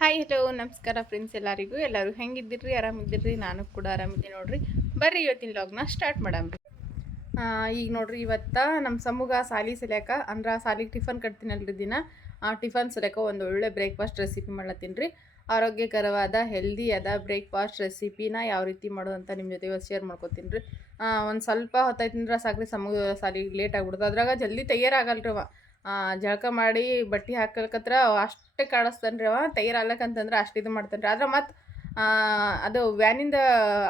Hi hello ನಮಸ್ಕಾರ friends ಎಲ್ಲರಿಗೂ. ಎಲ್ಲರೂ ಹೆಂಗಿದ್ದೀರಿ? ಆರಾಮಿದ್ದೀರಿ? ನಾನು ಕೂಡ ಆರಾಮಿದ್ದೀನಿ ನೋಡ್ರಿ. ಬರ್ರಿ ಇವತ್ತಿನ ಲಾಗ್ನ ಸ್ಟಾರ್ಟ್ ಮಾಡಮ್ರಿ ಈಗ ನೋಡ್ರಿ, ಇವತ್ತು ನಮ್ಮ ಸಮೂಹ ಸಾಲಿ ಸಲ್ಯಾಕ ಅಂದ್ರೆ ಸಾಲಿಗೆ ಟಿಫನ್ ಕಟ್ತೀನಲ್ರಿ ದಿನ. ಆ, ಟಿಫನ್ ಸಲ್ಯಾಕ ಒಂದು ಒಳ್ಳೆ ಬ್ರೇಕ್ಫಾಸ್ಟ್ ರೆಸಿಪಿ ಮಾಡ್ಲತ್ತೀನಿ ರೀ. ಆರೋಗ್ಯಕರವಾದ ಹೆಲ್ದಿ ಅದ ಬ್ರೇಕ್ಫಾಸ್ಟ್ ರೆಸಿಪಿನ ಯಾವ ರೀತಿ ಮಾಡೋದು ಅಂತ ನಿಮ್ಮ ಜೊತೆ ಶೇರ್ ಮಾಡ್ಕೊತೀನಿ ರೀ. ಒಂದು ಸ್ವಲ್ಪ ಹೊತ್ತಾಯ್ತಂದ್ರೆ ಸಾಕ್ರಿ, ಸಮೂಹ ಸಾಲಿಗೆ ಲೇಟ್ ಆಗ್ಬಿಡ್ತದೆ. ಅದ್ರಾಗ ಜಲ್ದಿ ತಯಾರಾಗಲ್ರಿ ಅವ. ಜಳಕ ಮಾಡಿ ಬಟ್ಟೆ ಹಾಕಲ್ಕತ್ರ ಅಷ್ಟೇ ಕಾಡಿಸ್ತಾನೆ ರೀ ಅವ ತಯಾರಾಗ್ಲಕ್ಕಂತಂದ್ರೆ ಅಷ್ಟು ಇದು ಮಾಡ್ತಾನೆ ರೀ ಆದ್ರೆ ಮತ್ತು ಅದು ವ್ಯಾನಿಂದ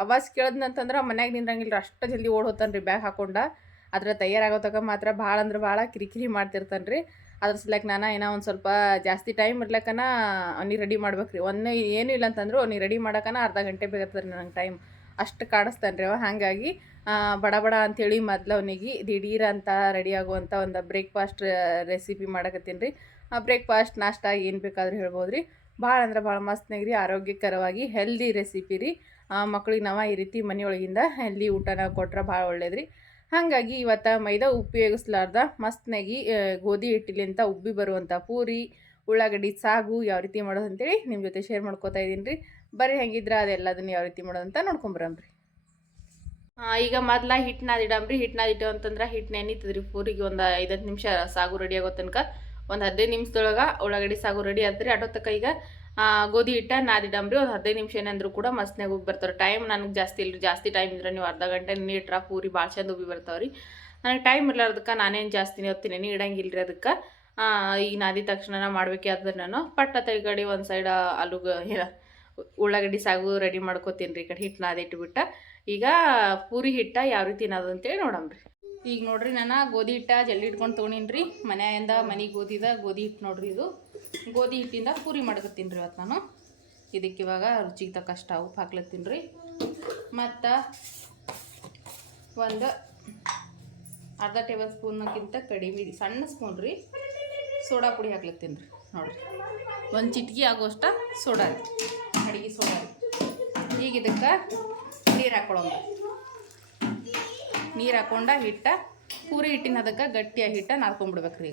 ಅವಾಜ್ ಕೇಳದ್ನಂತಂದ್ರೆ ಮನ್ಯಾಗ ನಿಂದ್ರಂಗಿಲ್ಲ ರೀ ಅಷ್ಟು ಜಲ್ದಿ ಓಡ್ ರೀ ಬ್ಯಾಗ್ ಹಾಕೊಂಡ. ಅದ್ರ ತಯಾರಾಗೋ ತಕ ಮಾತ್ರ ಭಾಳ ಅಂದ್ರೆ ಭಾಳ ಕಿರಿಕಿರಿ ಮಾಡ್ತಿರ್ತಾನೆ ರೀ ಅದ್ರ ಸಲಕ್ ನಾನು ಏನೋ ಒಂದು ಸ್ವಲ್ಪ ಜಾಸ್ತಿ ಟೈಮ್ ಇರ್ಲಕ್ಕನ ಅವ್ನಿಗೆ ರೆಡಿ ಮಾಡ್ಬೇಕು ರೀ ಒಂದು ಏನೂ ಇಲ್ಲ ಅಂತಂದ್ರೆ ಅವ್ನಿಗೆ ರೆಡಿ ಮಾಡೋಕ್ಕನ ಅರ್ಧ ಗಂಟೆ ಬೇಕಾಗ್ತದೆ ರೀ ನನಗೆ ಟೈಮ್. ಅಷ್ಟು ಕಾಡಿಸ್ತಾನೆ ರೀ ಅವ. ಹಾಗಾಗಿ ಬಡ ಬಡ ಅಂಥೇಳಿ ಮೊದ್ಲು ಅವನಿಗೆ ದಿಢೀರ್ ಅಂತ ರೆಡಿ ಆಗುವಂಥ ಒಂದು ಬ್ರೇಕ್ಫಾಸ್ಟ್ ರೆಸಿಪಿ ಮಾಡಕತ್ತೀನಿ ರೀ. ಆ ಬ್ರೇಕ್ಫಾಸ್ಟ್ ನಾಷ್ಟ ಏನು ಬೇಕಾದ್ರೂ ಹೇಳ್ಬೋದು ರೀ. ಭಾಳ ಅಂದ್ರೆ ಭಾಳ ಮಸ್ತ್ನಾಗ ರೀ ಆರೋಗ್ಯಕರವಾಗಿ ಹೆಲ್ದಿ ರೆಸಿಪಿ ರೀ. ಮಕ್ಳಿಗೆ ನಾವು ಈ ರೀತಿ ಮನೆಯೊಳಗಿಂದ ಹೆಲ್ದಿ ಊಟನ ಕೊಟ್ರೆ ಭಾಳ ಒಳ್ಳೇದು ರೀ. ಹಾಗಾಗಿ ಇವತ್ತು ಮೈದಾ ಉಪಯೋಗಿಸ್ಲಾರ್ದ ಮಸ್ತ್ನಾಗಿ ಆ, ಗೋಧಿ ಹಿಟ್ಟಿಲಿಂತ ಉಬ್ಬಿ ಬರುವಂಥ ಪೂರಿ ಉಳ್ಳಾಗಡ್ಡಿ ಸಾಗು ಯಾವ ರೀತಿ ಮಾಡೋದು ಅಂತೇಳಿ ನಿಮ್ಮ ಜೊತೆ ಶೇರ್ ಮಾಡ್ಕೋತಾ ಇದ್ದೀನಿ ರೀ. ಬರೀ ಹೆಂಗಿದ್ರೆ ಅದೆಲ್ಲದನ್ನು ಯಾವ ರೀತಿ ಮಾಡೋದಂತ ಅಂತ ರೀ ಆ, ಈಗ ಮೊದ್ಲ ಹಿಟ್ಟು ನಾದಿಡಂಬ್ರಿ ಹಿಟ್ಟು ನಾದಿಟ್ಟು ಅಂತಂದ್ರೆ ಹಿಟ್ಟು ನೆನೀತದ್ರಿ ಪೂರಿಗೆ ಒಂದು ಐದತ್ತು ನಿಮಿಷ ಸಾಗು ರೆಡಿ ಆಗೋ ತನಕ. ಒಂದು ಹದಿನೈದು ನಿಮಿಷದೊಳಗೆ ಉಳ್ಳಾಗಡ್ಡಿ ಸಾಗು ರೆಡಿ ಆದ್ರಿ ಅಟೋ ತಕ ಈಗ ಗೋಧಿ ಹಿಟ್ಟ ನಾದಿಡಂಬ್ರಿ ಒಂದು ಹದಿನೈದು ನಿಮಿಷ ಏನಂದ್ರು ಕೂಡ ಮಸ್ತ್ನಾಗ ಉಬ್ಬಿ ಬರ್ತಾರೆ ಟೈಮ್ ನನಗೆ ಜಾಸ್ತಿ ಇಲ್ರಿ. ಜಾಸ್ತಿ ಟೈಮ್ ಇದ್ರೆ ನೀವು ಅರ್ಧ ಗಂಟೆ ನೀಟ್ರ ಪೂರಿ ಭಾಳ ಚಂದ ಉಬ್ಬಿ ಬರ್ತಾವ್ರಿ. ನನಗೆ ಟೈಮ್ ಇರ್ಲಾರ್ದಕ್ಕೆ ನಾನೇನು ಜಾಸ್ತಿ ನೀ ಇಡಂಗಿಲ್ಲ ರೀ ಅದಕ್ಕೆ ಈಗ ನಾದಿದ ತಕ್ಷಣ ಮಾಡ್ಬೇಕೆ ಆದ್ರೆ ನಾನು ಪಟ್ಟ ತೆಗಡಿ ಒಂದು ಸೈಡ್ ಏನ ಉಳ್ಳಾಗಡ್ಡಿ ಸಾಗು ರೆಡಿ ಮಾಡ್ಕೋತೀನಿ ರೀ ಈ ಕಡೆ ಹಿಟ್ಟು ನಾದಿಟ್ಬಿಟ್ಟು ಈಗ ಪೂರಿ ಹಿಟ್ಟು ಯಾವ ರೀತಿ ನಾದು ಅಂತೇಳಿ ನೋಡಮ್ರಿ ಈಗ ನೋಡ್ರಿ ನಾನು ಗೋಧಿ ಹಿಟ್ಟ ಜಲ್ದಿ ಇಟ್ಕೊಂಡು ತೊಗೊಂಡಿನಿ ರೀ. ಮನೆಯಿಂದ ಮನೆ ಗೋಧಿದ ಗೋಧಿ ಹಿಟ್ಟು ನೋಡ್ರಿ ಇದು. ಗೋಧಿ ಹಿಟ್ಟಿಂದ ಪೂರಿ ಮಾಡ್ಕೊತೀನಿ ರೀ ಇವತ್ತು ನಾನು. ಇದಕ್ಕೆ ಇವಾಗ ರುಚಿಗೆ ತಕ್ಕಷ್ಟು ಉಪ್ಪು ಹಾಕ್ಲತ್ತೀನಿ ರೀ. ಮತ್ತು ಒಂದು ಅರ್ಧ ಟೇಬಲ್ ಸ್ಪೂನ್ಕ್ಕಿಂತ ಕಡಿಮೆ, ಸಣ್ಣ ಸ್ಪೂನ್ ರೀ ಸೋಡಾ ಪುಡಿ ಹಾಕ್ಲತ್ತೀನಿ ರೀ. ನೋಡಿರಿ ಒಂದು ಚಿಟ್ಕಿ ಆಗೋಷ್ಟ ಸೋಡಾ ಅಡಿಗೆ ಸೋಡಾ ಈಗ ಇದಕ್ಕೆ ನೀರು ಹಾಕೊಳ್ಳೋಣ ನೀರು ಹಾಕೊಂಡ ಹಿಟ್ಟ, ಪೂರಿ ಹಿಟ್ಟಿನ ಅದಕ್ಕೆ ಗಟ್ಟಿಯಾಗಿ ಹಿಟ್ಟ ನಾದ್ಕೊಂಡ್ಬಿಡ್ಬೇಕು ರೀ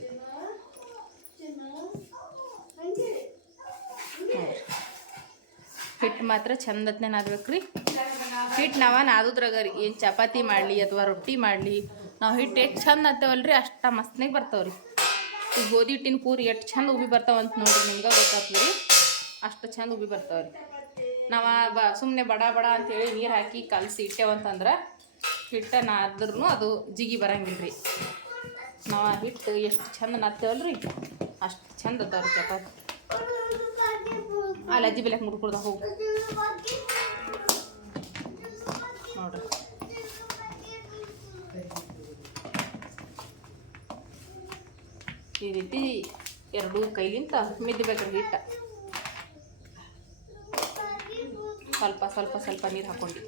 ಈಗ ಹಿಟ್ಟು ಮಾತ್ರ ಚಂದತ್ನೇ ನಾದ್ಬೇಕು ರೀ ಹಿಟ್ಟು ನಾವ ನಾದುದ್ರಾಗ ರೀ. ಏನು ಚಪಾತಿ ಮಾಡಲಿ ಅಥವಾ ರೊಟ್ಟಿ ಮಾಡಲಿ, ನಾವು ಹಿಟ್ಟು ಎಷ್ಟು ಚಂದ ನಾದ್ತೇವಲ್ರಿ ಅಷ್ಟು ಮಸ್ತ್ನಾಗ ಬರ್ತಾವ್ರಿ. ಈ ಗೋಧಿ ಹಿಟ್ಟಿನ ಪೂರಿ ಎಷ್ಟು ಚಂದ ಉಬಿ ಬರ್ತಾವಂತ ನೋಡ್ರಿ, ನಿಮ್ಗೆ ಗೊತ್ತಾಗ್ತದೆ ರೀ ಅಷ್ಟು ಚಂದ ಬರ್ತಾವೆ ರೀ ನಾವು ಬ ಸುಮ್ಮನೆ ಬಡ ಬಡ ಅಂತೇಳಿ ನೀರು ಹಾಕಿ ಕಲಸಿ ಇಟ್ಟೇವಂತಂದ್ರೆ ಹಿಟ್ಟು ನಾದ್ರೂ ಅದು ಜಿಗಿ ಬರಂಗಿಲ್ಲ ರೀ ನಾವು ಹಿಟ್ಟು ಎಷ್ಟು ಚಂದ ರೀ ಅಷ್ಟು ಚಂದ ಅದಾವ್ರಿ ಚಪಾತಿ. ಆ ಲಜ್ಜಿ ಬೆಲೆಕ್ ಮುಡ್ಕೊಡ್ದ ಹೋಗಿ. ನೋಡ್ರಿ. ಈ ರೀತಿ ಎರಡೂ ಕೈಲಿಂತ ಮಿದ್ದಬೇಕು ಹಿಟ್ಟ ಸ್ವಲ್ಪ ಸ್ವಲ್ಪ ಸ್ವಲ್ಪ ನೀರು ಹಾಕೊಂಡು.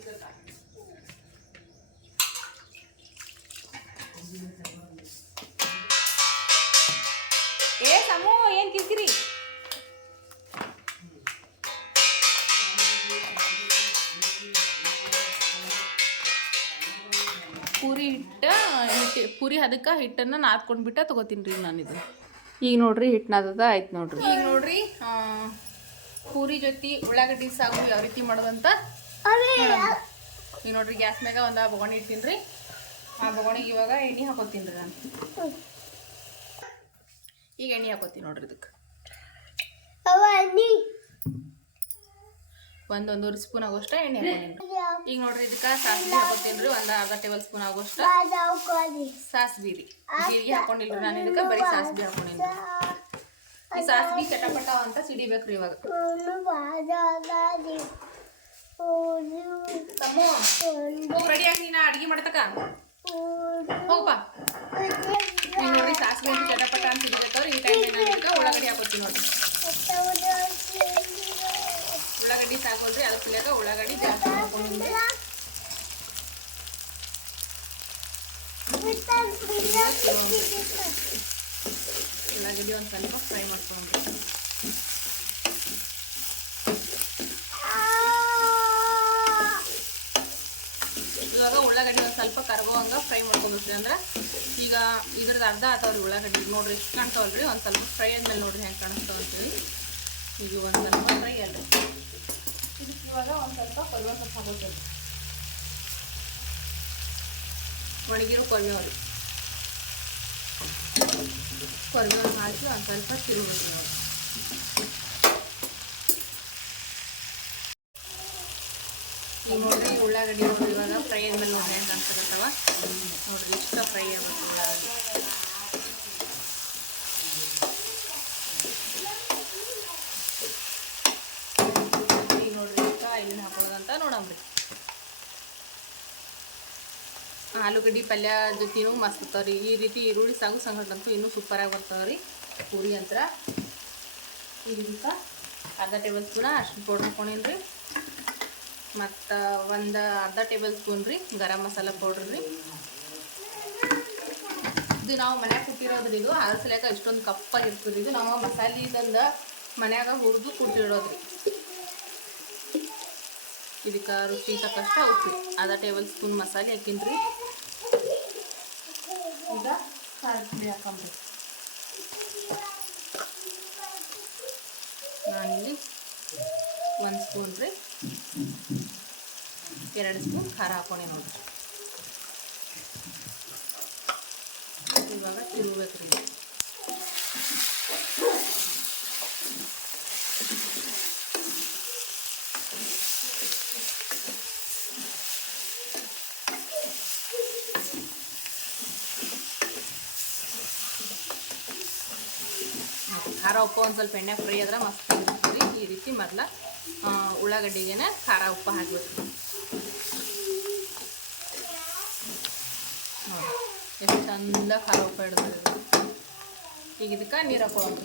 ಹಿಟ್ಟ ಹಿಟ್ಟು ಪೂರಿ ಅದಕ್ಕೆ ಹಿಟ್ಟನ್ನು ನಾದ್ಕೊಂಡ್ಬಿಟ್ಟ ತಗೋತೀನಿ ರೀ ನಾನು ಇದು. ಈಗ ನೋಡ್ರಿ ಹಿಟ್ಟು ನಾದದ ಆಯ್ತು ನೋಡ್ರಿ. ಈಗ ನೋಡ್ರಿ ಆ, ಪೂರಿ ಜೊತೆ ಉಳ್ಳಾಗಡ್ಡಿ ಸಾಗು ಯಾವ ರೀತಿ ಮಾಡೋದಂತ. ಈಗ ನೋಡ್ರಿ ಗ್ಯಾಸ್ ಮ್ಯಾಗ ಒಂದು ಬೊಗಣಿ ಇಡ್ತೀನಿ ರೀ. ಆ ಬೊಗಣಿಗೆ ಇವಾಗ ಎಣ್ಣೆ ಹಾಕೋತೀನಿ ರೀ ನಾನು. ಈಗ ಎಣ್ಣೆ ಹಾಕೋತೀನಿ ನೋಡ್ರಿ ಇದಕ್ಕೆ ಒಂದು ಒಂದೂವರೆ ಸ್ಪೂನ್ ಆಗೋಷ್ಟ ಎಣ್ಣೆ ಹಾಕೊಂಡಿನಿ ಈಗ ನೋಡ್ರಿ ಇದಕ್ಕೆ ಸಾಸ್ವಿ ಹಾಕೋತೀನಿ ರೀ ಒಂದು ಅರ್ಧ ಟೇಬಲ್ ಸ್ಪೂನ್ ಆಗೋಷ್ಟ. ಸಾಸ್ಬಿ ರೀ ಜೀರಿಗೆ ಹಾಕೊಂಡಿಲ್ರಿ ನಾನು ಇದಕ್ಕೆ ಬರೀ ಸಾಸ್ಬಿ ಹಾಕೊಂಡಿನಿ. ಈ ಸಾಸ್ಬಿ ಚಟಪಟ ಅಂತ ಸಿಡಿಬೇಕ್ರಿ ಇವಾಗ. ರೆಡಿ ಆಗಿ ನೀನು ಅಡ್ಗೆ ಮಾಡ್ತಕ ಹೋಗಪ್ಪ ಸಾಸ್ಬಿ ಅಂತ ಚಟಪಟ ಅಂತ ಸಿಡಿಬೇಕವ್ರಿ ಈ ಟೈಮ್ ಇದಕ್ಕೆ ಉಳ್ಳಾಗಡ್ಡಿ ಹಾಕೋತೀನಿ ನೋಡ್ರಿ. ಉಳ್ಳಾಗಡ್ಡಿ ಸಾಕೋಲ್ರಿ ಅದ್ರ ಸಲುವಾಗ ಉಳ್ಳಾಗಡ್ಡಿ ಜಾಸ್ತಿ ಹಾಕೊಂಡಿದ್ರಿ ಉಳ್ಳಾಗಡ್ಡಿ ಒಂದು ಸ್ವಲ್ಪ ಫ್ರೈ ಮಾಡ್ಕೊಂಡ್ರಿ ಇವಾಗ ಉಳ್ಳಾಗಡ್ಡಿ ಒಂದು ಸ್ವಲ್ಪ ಕರ್ಗೋವಂಗ ಫ್ರೈ ಮಾಡ್ಕೊಂಡ್ಬಿಟ್ರಿ ಅಂದ್ರೆ ಈಗ ಇದ್ರದ್ದು ಅರ್ಧ ಆತಾವ್ರಿ ಉಳ್ಳಾಗಡ್ಡಿ. ನೋಡ್ರಿ ಎಷ್ಟು ಕಾಣ್ತಾವಲ್ರಿ? ಒಂದು ಸ್ವಲ್ಪ ಫ್ರೈ ಆದ್ಮೇಲೆ ನೋಡ್ರಿ ಹೆಂಗೆ ಕಾಣಿಸ್ತಾವ ಅಂತೇಳಿ. ಈಗ ಒಂದು ಸ್ವಲ್ಪ ಫ್ರೈ ಅಲ್ರಿ ಇವಾಗ ಒಂದು ಸ್ವಲ್ಪ ಕೊಲ್ವ ಸೊಪ್ಪು ಹಾಕೋತೀವಿ ಒಣಗಿರೋ ಕೊರ್ಬೇವು ರೀ ಹಾಕಿ ಒಂದು ಸ್ವಲ್ಪ ತಿರುಗಬೇಕು ನಾವು ಈಗ ನೋಡ್ರಿ ಉಳ್ಳಾಗಡ್ಡಿ ಇವಾಗ ಫ್ರೈ ಆದ್ಮೇಲೆ ನೋಡ್ರಿ ಹೆಂಗೆ ಅನ್ಸಕತ್ತವ ನೋಡ್ರಿ ಇಷ್ಟ ಫ್ರೈ ಆಗುತ್ತೆ ಈಗ ನೋಡ್ರಿ ಇಷ್ಟ ಎಲ್ಲಿನ ಹಾಕೊಳ್ಳೋದಂತ ನೋಡಂಬ್ರಿ ಆಲೂಗಡ್ಡಿ ಪಲ್ಯ ಜೊತೆನೂ ಮಸ್ತ್ ಇರ್ತಾವ್ರಿ ಈ ರೀತಿ ಈರುಳ್ಳಿ, ಸಾಗು ಸಂಗಟಂತೂ ಇನ್ನೂ ಸೂಪರಾಗಿ ಬರ್ತಾವ್ರಿ ಪೂರಿ ಅಂತರ. ಇದಕ್ಕೆ ಅರ್ಧ ಟೇಬಲ್ ಸ್ಪೂನ ಅಷ್ಟು ಪೌಡ್ರ್ ಹಾಕೊಂಡಿನಿ ರೀ. ಮತ್ತು ಒಂದು ಅರ್ಧ ಟೇಬಲ್ ಸ್ಪೂನ್ ರೀ ಗರಂ ಮಸಾಲ ಪೌಡ್ರ್ ರೀ. ಇದು ನಾವು ಮನ್ಯಾಗ ಕುಟ್ಟಿರೋದ್ರಿ ಇದು ಅದ್ರ ಸಲಕ ಇಷ್ಟೊಂದು ಕಪ್ಪಾಗಿರ್ತದೆ ಇದು ನಾವು ಮಸಾಲೆ ತಂದು ಮನ್ಯಾಗ ಹುರಿದು ಕುಟ್ಟಿಡೋದ್ರಿ ಇದಕ್ಕೆ ರುಚಿ ಸಾಕಷ್ಟು ಉಪ್ಪು. ಅರ್ಧ ಟೇಬಲ್ ಸ್ಪೂನ್ ಮಸಾಲೆ ಹಾಕಿನ್ರಿ. ಖಾರದ ಪುಡಿ ಹಾಕೊಂಬ್ರಿ ನಾನಿಲ್ಲಿ ಒಂದು ಸ್ಪೂನ್ ರೀ. ಎರಡು ಸ್ಪೂನ್ ಖಾರ ಹಾಕೊಂಡೆ ನೋಡ್ರಿ. ಇವಾಗ ತಿರುಗಬೇಕು ಉಪ್ಪು ಒಂದು ಸ್ವಲ್ಪ ಎಣ್ಣೆ ಫ್ರೈ ಆದ್ರೆ ಮಸ್ತ್ ಇರ್ತದೆ ಈ ರೀತಿ ಮೊದಲ ಉಳ್ಳಾಗಡ್ಡಿಗೆ ಖಾರ, ಉಪ್ಪು ಹಾಕಬೇಕು. ಎಷ್ಟು ಚಂದ ಖಾರ ಉಪ್ಪು ಹಿಡಿದ್ರೆ ಈಗ ಇದಕ್ಕೆ ನೀರು ಹಾಕೊಳ್ಳೋಣ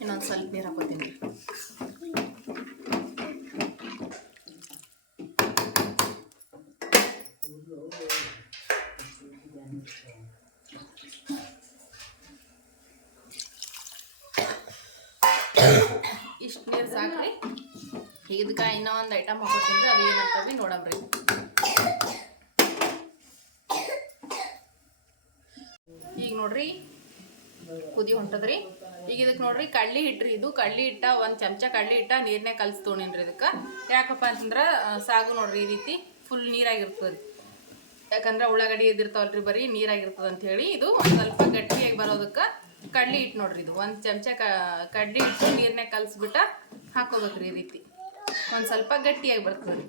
ಇನ್ನೊಂದು ಸ್ವಲ್ಪ ನೀರು ಹಾಕೋತೀನಿ. ಇಷ್ಟು ನೀರು ಸಾಕ್ರಿ. ಇದಕ್ಕೆ ಇನ್ನೂ ಒಂದು ಐಟಮ್ ಹಾಕೋತೀನಿ. ಅದು ಏನಾಗ್ತವೆ ನೋಡಮ್ರಿ ಈಗ ನೋಡ್ರಿ, ಕುದಿ ಹೊಂಟದ್ರಿ. ಈಗ ಇದಕ್ಕೆ ನೋಡ್ರಿ, ಕಳ್ಳಿ ಹಿಟ್ರಿ ಇದು. ಕಳ್ಳಿ ಹಿಟ್ಟ, ಒಂದು ಚಮಚ ಕಳ್ಳಿ ಹಿಟ್ಟ ನೀರನ್ನೇ ತೊಗೊಂಡಿನ್ರಿ ಇದಕ್ಕೆ. ಯಾಕಪ್ಪ ಅಂತಂದ್ರೆ ಸಾಗು ನೋಡ್ರಿ ಈ ರೀತಿ ಫುಲ್ ನೀರಾಗಿರ್ತದೆ ಯಾಕಂದ್ರೆ ಉಳ್ಳಾಗಡ್ಡಿ ಇದಿರ್ತಾವಲ್ರಿ ಬರೀ, ನೀರಾಗಿರ್ತದೆ ಅಂತ ಹೇಳಿ ಇದು ಒಂದು ಸ್ವಲ್ಪ ಗಟ್ಟಿಯಾಗಿ ಬರೋದಕ್ಕೆ ಕಡ್ಲಿ ಹಿಟ್ಟು ನೋಡ್ರಿ ಇದು. ಒಂದು ಚಮಚ ಕಡ್ಲಿ ಹಿಟ್ಟು ನೀರನ್ನೇ ಕಲ್ಸ್ಬಿಟ್ಟ ಹಾಕೋಬೇಕ್ರಿ ಈ ರೀತಿ. ಒಂದು ಸ್ವಲ್ಪ ಗಟ್ಟಿಯಾಗಿ ಬರ್ತದೆ.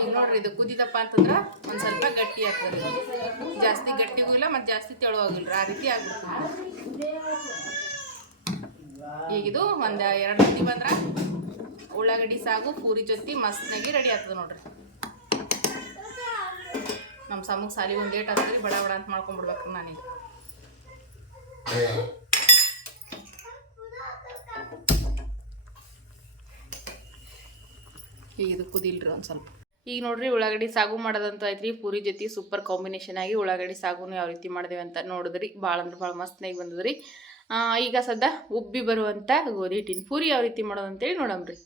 ಈಗ ನೋಡ್ರಿ ಇದು ಕುದಿದಪ್ಪ ಅಂತಂದ್ರೆ ಒಂದು ಸ್ವಲ್ಪ ಗಟ್ಟಿ ಆಗ್ತದೆ ಜಾಸ್ತಿ ಗಟ್ಟಿಗೂ ಇಲ್ಲ, ಮತ್ತು ಜಾಸ್ತಿ ತೆಳುವಾಗಿಲ್ಲ ಆ ರೀತಿ ಆಗುತ್ತೆ ಈಗ ಇದು ಒಂದು ಎರಡು ಮಂದಿ ಬಂದ್ರೆ ಉಳ್ಳಾಗಡ್ಡಿ, ಸಾಗು, ಪೂರಿ ಜೊತೆ ಮಸ್ತ್ನಾಗಿ ರೆಡಿ ಆಗ್ತದೆ ನೋಡ್ರಿ. ನಮ್ಮ ಸಾಲಿಗೆ ಒಂದು ಲೇಟ್ ಆಗ್ತದೆ ಬಡ ಬಡ ಅಂತ ಮಾಡ್ಕೊಂಡ್ಬಿಡ್ಬೇಕು ನಾನೀಗ. ಈಗ ಇದು ಕುದಿಲ್ರಿ ಒಂದು ಸ್ವಲ್ಪ. ಈಗ ನೋಡ್ರಿ ಉಳ್ಳಾಗಡ್ಡಿ ಸಾಗು ಮಾಡೋದಂತ ಐತ್ರಿ. ಪೂರಿ ಜೊತೆ ಸೂಪರ್ ಕಾಂಬಿನೇಷನ್ ಆಗಿ ಉಳ್ಳಾಗಡ್ಡಿ ಸಾಗುನು ಯಾವ ರೀತಿ ಮಾಡಿದೇವೆ ಅಂತ ನೋಡಿದ್ರಿ. ಭಾಳ ಅಂದ್ರೆ ಭಾಳ ಮಸ್ತ್ನಾಗಿ ಬಂದದ್ರಿ. ಈಗ ಸದ್ಯ ಉಬ್ಬಿ ಬರುವಂಥ ಗೋಧಿ ಹಿಟ್ಟಿನ ಪೂರಿ ಯಾವ ರೀತಿ ಮಾಡೋದು ಅಂತೇಳಿ ನೋಡಮ್ರಿ.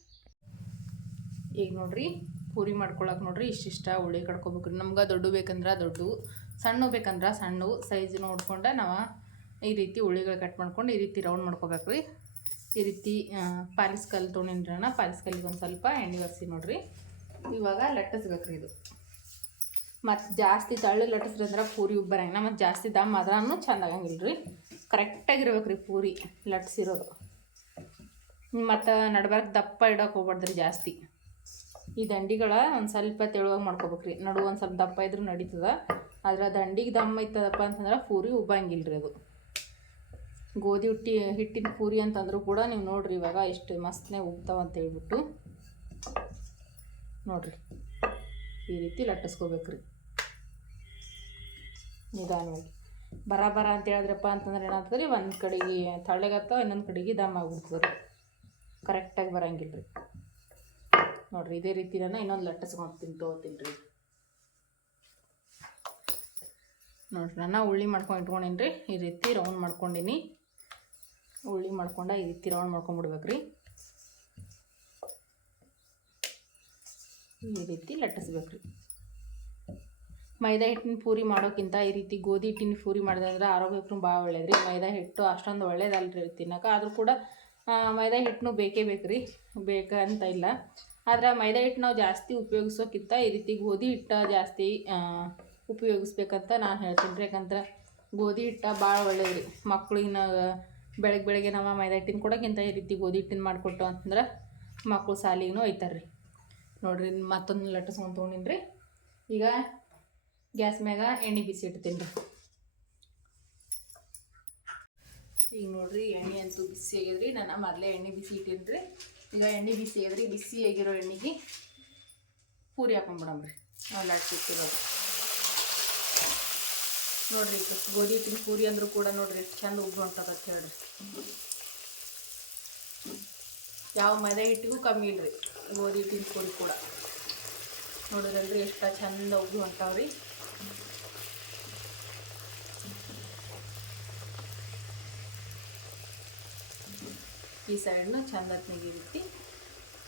ಈಗ ನೋಡ್ರಿ ಪೂರಿ ಮಾಡ್ಕೊಳಕ್ಕೆ ನೋಡ್ರಿ ಇಷ್ಟಿಷ್ಟ ಉಳ್ಳಿ ಕಡ್ಕೊಬೇಕ್ರಿ. ನಮ್ಗೆ ದೊಡ್ಡ ಬೇಕಂದ್ರೆ ದೊಡ್ಡ, ಸಣ್ಣ ಬೇಕಂದ್ರೆ ಸಣ್ಣ. ಸೈಜ್ ನೋಡ್ಕೊಂಡು ನಾವು ಈ ರೀತಿ ಉಳ್ಳಿಗಳು ಕಟ್ ಮಾಡ್ಕೊಂಡು ಈ ರೀತಿ ರೌಂಡ್ ಮಾಡ್ಕೋಬೇಕ್ರಿ. ಈ ರೀತಿ ಪಾಲಿಸ್ಕಲ್ ತೊಗೊಂಡಿರೋಣ ಪಾಲಿಸ್ಕಲ್ಲಿಗೆ ಪಾಲಿಸ್ ಕಲ್ಲಿಗೆ ಒಂದು ಸ್ವಲ್ಪ ಎಣ್ಣೆ ಒರೆಸಿ ನೋಡ್ರಿ. ಇವಾಗ ಲಟ್ಟಿಸ್ಬೇಕ್ರಿ ಇದು. ಮತ್ತು ಜಾಸ್ತಿ ತಳ್ಳು ಲಟ್ಟಿಸ್ರಿ ಅಂದ್ರೆ ಪೂರಿ ಉಬ್ಬರಂಗಿಲ್ಲ ಮತ್ತು ಜಾಸ್ತಿ ದಮ್ ಅದ್ರೂ ಚಂದ ಆಗಂಗಿಲ್ಲ ರೀ ಕರೆಕ್ಟಾಗಿರ್ಬೇಕು ರೀ ಪೂರಿ ಲಟ್ಸಿರೋದು. ಮತ್ತು ನಡ್ಬಾರ್ಕ್ ದಪ್ಪ ಇಡೋಕೆ ಹೋಗ್ಬಾರ್ದ್ರಿ ಜಾಸ್ತಿ. ಈ ದಂಡಿಗಳ ಒಂದು ಸ್ವಲ್ಪ ತೆಳುವಾಗಿ ಮಾಡ್ಕೋಬೇಕ್ರಿ. ನಡು ಒಂದು ಸ್ವಲ್ಪ ದಪ್ಪ ಇದ್ರೂ ನಡೀತದ. ಆದ್ರೆ ದಂಡಿಗೆ ದಮ್ಮ ಇತ್ತದಪ್ಪ ಅಂತಂದ್ರೆ ಪೂರಿ ಉಬ್ಬಂಗಿಲ್ಲ ರೀ ಅದು. ಗೋಧಿ ಹುಟ್ಟಿ, ಹಿಟ್ಟಿನ ಪೂರಿ ಅಂತಂದ್ರೂ ಕೂಡ ನೀವು ನೋಡಿರಿ ಇವಾಗ ಎಷ್ಟು ಮಸ್ತ್ನೇ ಉಗ್ತಾವ ಅಂತ ಹೇಳ್ಬಿಟ್ಟು. ನೋಡಿರಿ, ಈ ರೀತಿ ಲಟ್ಟಿಸ್ಕೋಬೇಕ್ರಿ. ನಿಧಾನವಾಗಿ. ಬರ ಬರ ಅಂತ ಹೇಳಿದ್ರಪ್ಪ ಅಂತಂದ್ರೆ ಏನಾಗ್ತದೆ ರೀ ಒಂದು ಕಡೆಗೆ ತಳ್ಳೆಗತ್ತ ಇನ್ನೊಂದು ಕಡೆಗೆ ದಮ್ ಆಗ್ಬಿಡ್ತದ್ರಿ. ಕರೆಕ್ಟಾಗಿ ಬರಂಗಿಲ್ಲ ರೀ ನೋಡಿರಿ, ಇದೇ ರೀತಿ ನಾನು ಇನ್ನೊಂದು ಲಟ್ಟಿಸ್ಕೊಂಡು ತೊಗೋತೀನಿ ರೀ ನೋಡ್ರಿ ನಾನು ಉಳ್ಳಿ ಮಾಡ್ಕೊಂಡು ಇಟ್ಕೊಂಡೀನಿ ರೀ ಈ ರೀತಿ ರೌಂಡ್ ಮಾಡ್ಕೊಂಡೀನಿ. ಉಳ್ಳಿ ಮಾಡ್ಕೊಂಡ ಈ ರೀತಿ ರೌಂಡ್ ಮಾಡ್ಕೊಂಡ್ಬಿಡ್ಬೇಕು ರೀ ಈ ರೀತಿ ಲಟ್ಟಿಸ್ಬೇಕ್ರಿ. ಮೈದಾ ಹಿಟ್ಟಿನ ಪೂರಿ ಮಾಡೋಕ್ಕಿಂತ ಈ ರೀತಿ ಗೋಧಿ ಹಿಟ್ಟಿನ ಪೂರಿ ಮಾಡಿದ್ರೆ ಆರೋಗ್ಯಕ್ಕೂ ಭಾಳ ಒಳ್ಳೇದು ರೀ ಮೈದಾ ಹಿಟ್ಟು ಅಷ್ಟೊಂದು ಒಳ್ಳೇದಲ್ಲ ತಿನ್ನೋಕೆ. ಆದರೂ ಕೂಡ ಮೈದಾ ಹಿಟ್ಟನ್ನು ಬೇಕೇ ಬೇಕ್ರಿ. ಬೇಕಂತ ಇಲ್ಲ. ಆದ್ರೆ ಮೈದಾ ಹಿಟ್ಟು ನಾವು ಜಾಸ್ತಿ ಉಪಯೋಗಿಸೋಕ್ಕಿಂತ ಈ ರೀತಿ ಗೋಧಿ ಹಿಟ್ಟು ಜಾಸ್ತಿ ಉಪಯೋಗಿಸ್ಬೇಕಂತ ನಾನು ಹೇಳ್ತೀನಿ ರೀ. ಯಾಕಂದ್ರೆ ಗೋಧಿ ಹಿಟ್ಟು ಭಾಳ ಒಳ್ಳೇದ್ರಿ. ಮಕ್ಳಿಗೆ ಬೆಳಗ್ಗೆ ಬೆಳಗ್ಗೆ ನಾವು ಮೈದಾ ಹಿಟ್ಟಿನ ಕೊಡೋಕ್ಕಿಂತ ಈ ರೀತಿ ಗೋಧಿ ಹಿಟ್ಟಿನ ಮಾಡಿಕೊಟ್ಟು ಅಂತಂದ್ರೆ ಮಕ್ಕಳು ಸಾಲಿಗೂ ಒಯ್ತಾರೆ ರೀ. ನೋಡಿರಿ ಮತ್ತೊಂದು ಲಟ್ಟಿಸ್ಕೊಂಡು ತೊಗೊಂಡಿನಿ ಈಗ ಗ್ಯಾಸ್ ಮ್ಯಾಗ ಎಣ್ಣೆ ಬಿಸಿ ಇಡ್ತೀನಿ ರೀ. ಈಗ ನೋಡಿರಿ, ಎಣ್ಣೆ ಅಂತೂ ಬಿಸಿ ಆಗಿದ್ರಿ ನಾನು ಮೊದಲೇ ಎಣ್ಣೆ ಬಿಸಿ ಇಟ್ಟೀನಿ ಈಗ ಎಣ್ಣೆ ಬಿಸಿ ಆಗಿದ್ರಿ ಬಿಸಿ ಆಗಿರೋ ಎಣ್ಣೆಗೆ ಪೂರಿ ಹಾಕೊಂಡ್ಬಿಡಮ್ರಿ ನಾವು ಲಟ್ಟಿ ಇಟ್ಟಿರೋದು ನೋಡ್ರಿ ಈಗ ಗೋಧಿ ಹಿಟ್ಟಿನ ಪೂರಿ ಅಂದ್ರೂ ಕೂಡ ನೋಡ್ರಿ ಎಷ್ಟು ಚಂದ ಉಬ್ಬು ಹೊಂಟದತ್ ಹೇಳ್ರಿ. ಯಾವ ಮೈದಾ ಹಿಟ್ಟಿಗೂ ಕಮ್ಮಿ ಇಲ್ರಿ ಗೋಧಿ ಹಿಟ್ಟಿನ ಪೂರಿ ಕೂಡ. ನೋಡಿದ್ರಲ್ರಿ ಎಷ್ಟು ಚಂದ ಉಬ್ಬು ಹೊಂಟಾವ್ರಿ ಈ ಸೈಡ್ನ ಚಂದ ನೆಗಿ ಬಿಟ್ಟು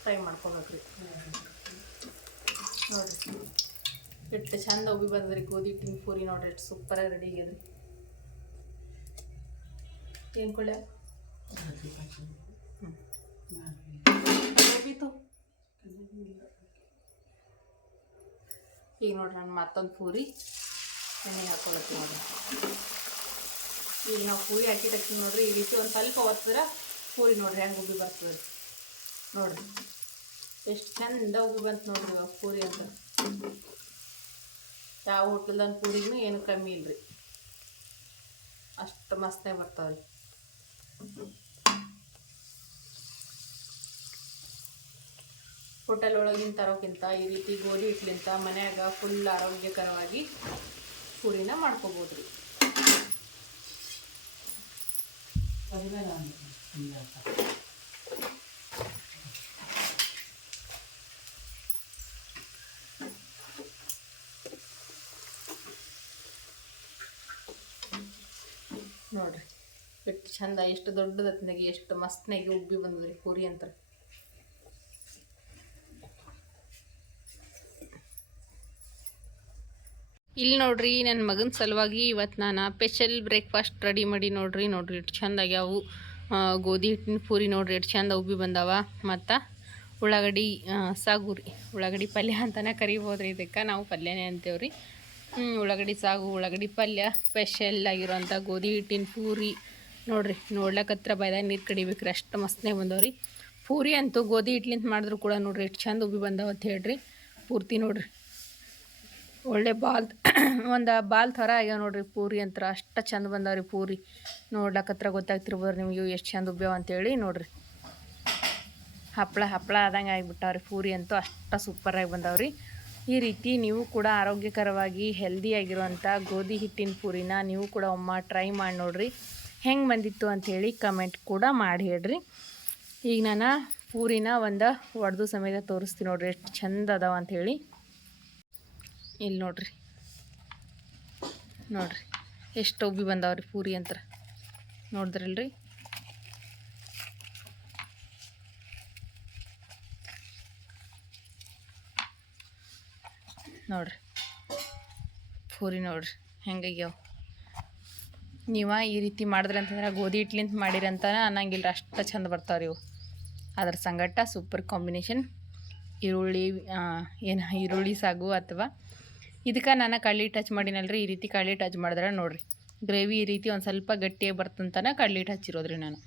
ಫ್ರೈ ಮಾಡ್ಕೋಬೇಕ್ರಿ. ನೋಡ್ರಿ. ಎಷ್ಟು ಚಂದ ಉಬ್ಬಿ ಬಂದ್ರಿ, ಗೋಧಿ ಹಿಟ್ಟಿನ ಪೂರಿ ನೋಡ್ರಿ, ಎಷ್ಟು ಸೂಪರಾಗಿ ರೆಡಿ ಆಗ್ಯದ್ರಿ ಏನು ಕೊಳ್ಳೆ ಈಗ ನೋಡ್ರಿ ನಾನು ಮತ್ತೊಂದು ಪೂರಿ. ಎಣ್ಣೆ ಹಾಕೊಳತ್ತೀನಿ ನೋಡ್ರಿ. ಈಗ ನಾವು ಪೂರಿ ಹಾಕಿದ ತಕ್ಷಣ ನೋಡ್ರಿ, ಈ ರೀತಿ ಒಂದು ಸ್ವಲ್ಪ ಒತ್ತಿದ್ರೆ ಪೂರಿ ನೋಡ್ರಿ ಹೆಂಗೆ ಉಬ್ಬಿ ಬರ್ತದೆ ನೋಡ್ರಿ. ಎಷ್ಟು ಚಂದ ಉಬ್ಬಿ ಬಂತು ನೋಡ್ರಿ ಪೂರಿ ಅಂತ. ಯಾವ ಹೋಟೆಲ್ದಾಗ ಪೂರಿಗೂ ಏನು ಕಮ್ಮಿ ಇಲ್ರಿ. ಅಷ್ಟು ಮಸ್ತಾಗಿ ಬರ್ತಾವ್ರಿ ಹೋಟೆಲ್ ಒಳಗಿನ ತರೋಕ್ಕಿಂತ ಈ ರೀತಿ ಗೋಧಿ ಹಿಟ್ಲಿಂತ ಮನ್ಯಾಗ ಫುಲ್ ಆರೋಗ್ಯಕರವಾಗಿ ಪೂರಿನ ಮಾಡ್ಕೋಬೋದು ರೀ ನೋಡ್ರಿ. ಎಷ್ಟು ಚಂದ, ಎಷ್ಟು ದೊಡ್ಡದತ್ನಾಗಿ, ಎಷ್ಟು ಮಸ್ತ್ನಾಗಿ ಉಬ್ಬಿ ಬಂದದ್ರಿ ಪೂರಿ ಅಂತ. ಇಲ್ಲಿ ನೋಡ್ರಿ ನನ್ನ ಮಗನ ಸಲುವಾಗಿ ಇವತ್ತು ನಾನು ಸ್ಪೆಷಲ್ ಬ್ರೇಕ್ಫಾಸ್ಟ್ ರೆಡಿ ಮಾಡಿ ನೋಡ್ರಿ. ನೋಡ್ರಿ, ಎಷ್ಟು ಚಂದ ಆಗ್ಯಾವು. ಗೋಧಿ ಹಿಟ್ಟಿನ ಪೂರಿ ನೋಡ್ರಿ, ಎಷ್ಟು ಚಂದ ಉಬ್ಬಿ ಬಂದಾವ. ಮತ್ತು ಉಳ್ಳಾಗಡ್ಡಿ ಸಾಗುರಿ. ಉಳ್ಳಾಗಡ್ಡಿ ಪಲ್ಯ ಅಂತಲೇ ಕರಿಬೋದ್ರಿ ಇದಕ್ಕೆ. ನಾವು ಪಲ್ಯನೇ ಅಂತೇವ್ರಿ. ಉಳ್ಳಾಗಡ್ಡಿ ಸಾಗು, ಉಳ್ಳಾಗಡ್ಡಿ ಪಲ್ಯ ಸ್ಪೆಷಲ್ ಆಗಿರೋಂಥ ಗೋಧಿ ಹಿಟ್ಟಿನ ಪೂರಿ. ನೋಡ್ರಿ ನೋಡ್ಲಕ್ಕತ್ರ ಬೈದಾಗ ನೀರು ಕಡಿಬೇಕ್ರಿ, ಅಷ್ಟು ಮಸ್ತ್ನೇ ಬಂದವ್ರಿ. ಪೂರಿ ಅಂತೂ ಗೋಧಿ ಹಿಟ್ಲಿಂತ ಮಾಡಿದ್ರು ಕೂಡ ನೋಡ್ರಿ, ಎಷ್ಟು ಚಂದ ಉಬ್ಬಿ ಬಂದಾವ ಅಂತ ಹೇಳ್ರಿ. ಪೂರ್ತಿ ನೋಡ್ರಿ. ಒಳ್ಳೆ ಬಾಲ್, ಒಂದು ಬಾಲ್ ಥರ ಆಗ್ಯಾವ ನೋಡ್ರಿ ಪೂರಿ ಅಂತ ಅಷ್ಟು ಚಂದ ಬಂದಾವ್ರಿ ಪೂರಿ. ನೋಡ್ಲಕ್ಕತ್ರ ಗೊತ್ತಾಗ್ತಿರ್ಬೋದು ನಿಮಗೆ ಎಷ್ಟು ಚಂದ ಉಬ್ಬ್ಯಾವ ಅಂತೇಳಿ ನೋಡ್ರಿ. ಹಪ್ಪಳ ಹಪ್ಪಳ ಆದಂಗೆ ಆಗಿಬಿಟ್ಟಾವ್ರಿ ಪೂರಿ ಅಂತೂ ಅಷ್ಟು ಸೂಪರಾಗಿ ಬಂದಾವ್ರಿ. ಈ ರೀತಿ ನೀವು ಕೂಡ ಆರೋಗ್ಯಕರವಾಗಿ ಹೆಲ್ದಿ ಆಗಿರುವಂಥ ಗೋಧಿ ಹಿಟ್ಟಿನ ಪೂರಿನ ನೀವು ಕೂಡ ಒಮ್ಮ ಟ್ರೈ ಮಾಡಿ ನೋಡ್ರಿ. ಹೆಂಗೆ ಬಂದಿತ್ತು ಅಂಥೇಳಿ ಕಮೆಂಟ್ ಕೂಡ ಮಾಡಿ ಹೇಳ್ರಿ. ಈಗ ನಾನು ಪೂರಿನ ಒಂದು ಒಡೆದು ಸಮೇತ ತೋರಿಸ್ತೀನಿ ನೋಡ್ರಿ ಎಷ್ಟು ಚಂದ ಅದಾವ ಅಂಥೇಳಿ ಇಲ್ಲಿ ನೋಡ್ರಿ. ನೋಡ್ರಿ. ಎಷ್ಟು ಉಬ್ಬಿ ಬಂದಾವ್ರಿ ಪೂರಿ ಅಂತ ನೋಡಿದ್ರಲ್ರಿ? ನೋಡ್ರಿ. ಪೂರಿ ನೋಡ್ರಿ, ಹೆಂಗಾಗ್ಯಾವ. ನೀವು ಈ ರೀತಿ ಮಾಡಿದ್ರೆ ಅಂತಂದ್ರೆ ಗೋಧಿ ಹಿಟ್ಲಿಂತ ಮಾಡಿರಂತ ಅನ್ನಂಗಿಲ್ಲ ಅಷ್ಟು ಚಂದ ಬರ್ತಾವ್ರಿ ಇವು. ಅದ್ರ ಸಂಗಟ ಸೂಪರ್ ಕಾಂಬಿನೇಷನ್ ಈರುಳ್ಳಿ ಏನು, ಈರುಳ್ಳಿ, ಸಾಗು ಅಥವಾ ಇದಕ್ಕೆ ನಾನು ಕಳ್ಳಿ ಟಚ್ ಮಾಡಿನಲ್ರಿ, ಈ ರೀತಿ ಕಳ್ಳಿ ಟಚ್ ಮಾಡಿದ್ರೆ ನೋಡ್ರಿ. ಗ್ರೇವಿ ಈ ರೀತಿ ಒಂದು ಸ್ವಲ್ಪ ಗಟ್ಟಿಯಾಗಿ ಬರ್ತಂತನ ಕಳ್ಳಿ ಟಚ್ ಇರೋದ್ರಿ ನಾನು.